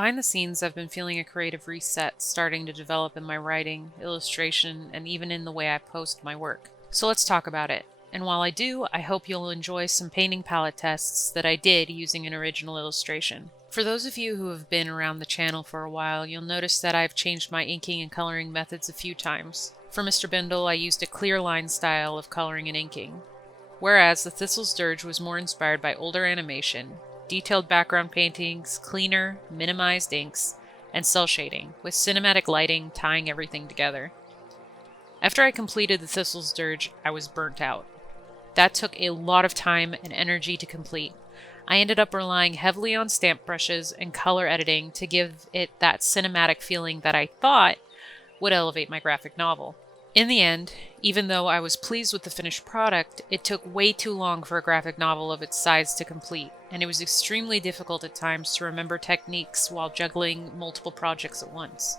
Behind the scenes, I've been feeling a creative reset starting to develop in my writing, illustration, and even in the way I post my work. So let's talk about it. And while I do, I hope you'll enjoy some painting palette tests that I did using an original illustration. For those of you who have been around the channel for a while, you'll notice that I've changed my inking and coloring methods a few times. For Mr. Bindle, I used a clear line style of coloring and inking, whereas the Thistle's Dirge was more inspired by older animation, detailed background paintings, cleaner, minimized inks, and cel shading, with cinematic lighting tying everything together. After I completed the Thistle's Dirge, I was burnt out. That took a lot of time and energy to complete. I ended up relying heavily on stamp brushes and color editing to give it that cinematic feeling that I thought would elevate my graphic novel. In the end, even though I was pleased with the finished product, it took way too long for a graphic novel of its size to complete, and it was extremely difficult at times to remember techniques while juggling multiple projects at once.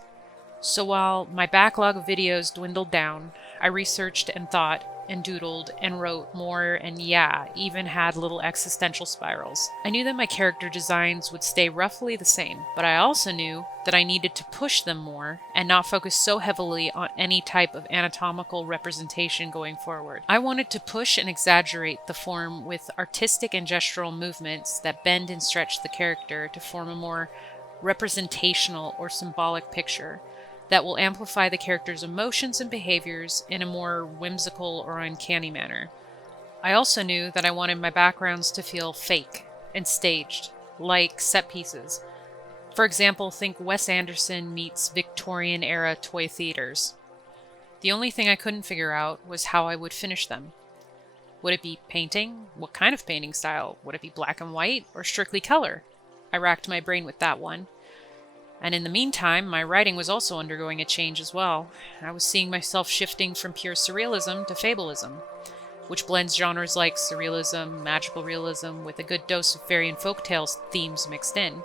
So while my backlog of videos dwindled down, I researched and thought and doodled and wrote more, and even had little existential spirals. I knew that my character designs would stay roughly the same, but I also knew that I needed to push them more and not focus so heavily on any type of anatomical representation going forward. I wanted to push and exaggerate the form with artistic and gestural movements that bend and stretch the character to form a more representational or symbolic picture that will amplify the character's emotions and behaviors in a more whimsical or uncanny manner. I also knew that I wanted my backgrounds to feel fake and staged, like set pieces. For example, think Wes Anderson meets Victorian-era toy theaters. The only thing I couldn't figure out was how I would finish them. Would it be painting? What kind of painting style? Would it be black and white or strictly color? I racked my brain with that one. And in the meantime, my writing was also undergoing a change as well. I was seeing myself shifting from pure surrealism to fableism, which blends genres like surrealism, magical realism, with a good dose of fairy and folktale themes mixed in.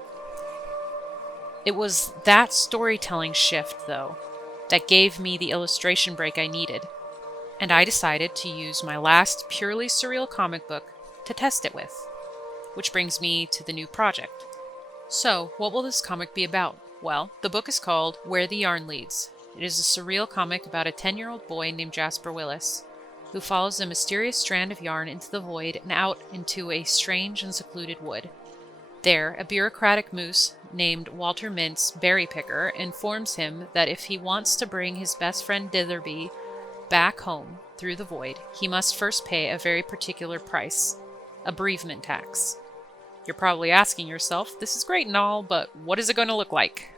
It was that storytelling shift, though, that gave me the illustration break I needed, and I decided to use my last purely surreal comic book to test it with, which brings me to the new project. So, what will this comic be about? Well, the book is called Where the Yarn Leads. It is a surreal comic about a 10-year-old boy named Jasper Willis, who follows a mysterious strand of yarn into the void and out into a strange and secluded wood. There, a bureaucratic moose named Walter Mintz, Berry Picker, informs him that if he wants to bring his best friend Ditherby back home through the void, he must first pay a very particular price, a bereavement tax. You're probably asking yourself, this is great and all, but what is it going to look like?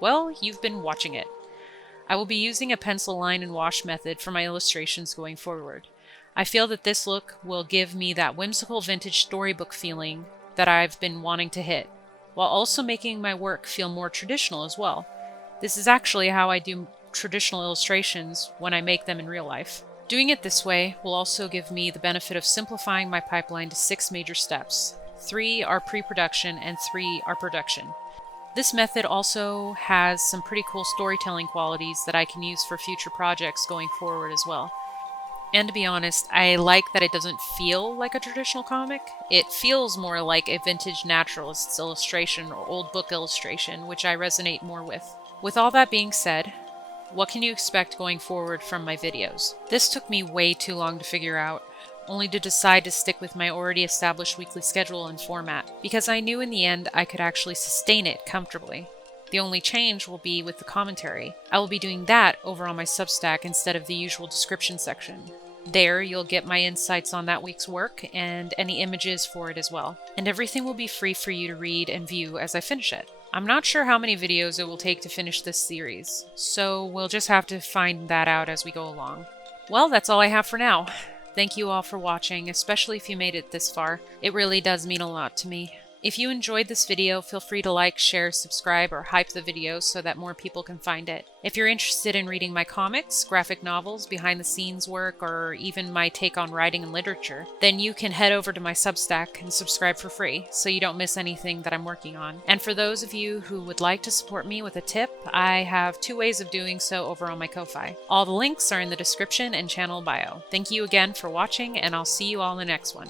Well, you've been watching it. I will be using a pencil line and wash method for my illustrations going forward. I feel that this look will give me that whimsical vintage storybook feeling that I've been wanting to hit, while also making my work feel more traditional as well. This is actually how I do traditional illustrations when I make them in real life. Doing it this way will also give me the benefit of simplifying my pipeline to 6 major steps. 3 are pre-production and 3 are production. This method also has some pretty cool storytelling qualities that I can use for future projects going forward as well. And to be honest, I like that it doesn't feel like a traditional comic. It feels more like a vintage naturalist's illustration or old book illustration, which I resonate more with. With all that being said, what can you expect going forward from my videos? This took me way too long to figure out, only to decide to stick with my already established weekly schedule and format, because I knew in the end I could actually sustain it comfortably. The only change will be with the commentary. I will be doing that over on my Substack instead of the usual description section. There, you'll get my insights on that week's work and any images for it as well. And everything will be free for you to read and view as I finish it. I'm not sure how many videos it will take to finish this series, so we'll just have to find that out as we go along. Well, that's all I have for now. Thank you all for watching, especially if you made it this far. It really does mean a lot to me. If you enjoyed this video, feel free to like, share, subscribe, or hype the video so that more people can find it. If you're interested in reading my comics, graphic novels, behind-the-scenes work, or even my take on writing and literature, then you can head over to my Substack and subscribe for free so you don't miss anything that I'm working on. And for those of you who would like to support me with a tip, I have 2 ways of doing so over on my Ko-Fi. All the links are in the description and channel bio. Thank you again for watching, and I'll see you all in the next one.